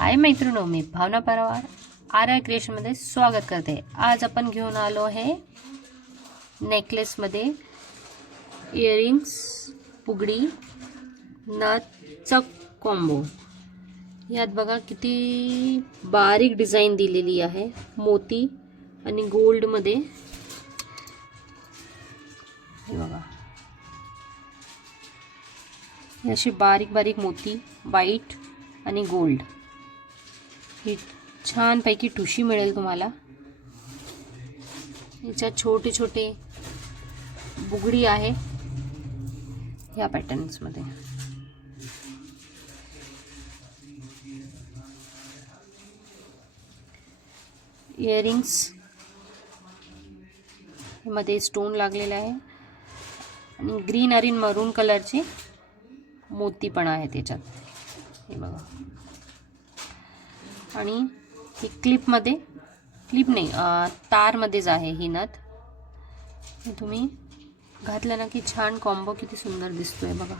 हाय मैत्रिणो, मी भावना परवार आर्या क्रिएशनमध्ये स्वागत करते। आज आपण घेऊन आलो आहे नेकलेसमध्ये इयरिंग्स, पुगडी, नथ, चक कॉम्बो। यात बघा किती बारीक डिझाइन दिलेली आहे, मोती आणि गोल्ड मध्ये। हे बघा, अशी बारीक बारीक मोती, व्हाईट आणि गोल्ड। ही छान पैकी ठुशी मिळेल तुम्हाला। याच्यात छोटे छोटे बुगडी आहे या पॅटर्न्स मध्ये। इयरिंग्स मध्ये स्टोन लागलेले आहे आणि ग्रीन आणि मरून कलरचे मोती पण आहे त्याच्यात। हे बघा, आणि ही क्लिप नाही, तार मध्येच आहे ही नथ। तुम्ही घातलं ना की छान कॉम्बो किती सुंदर दिसतोय बघा।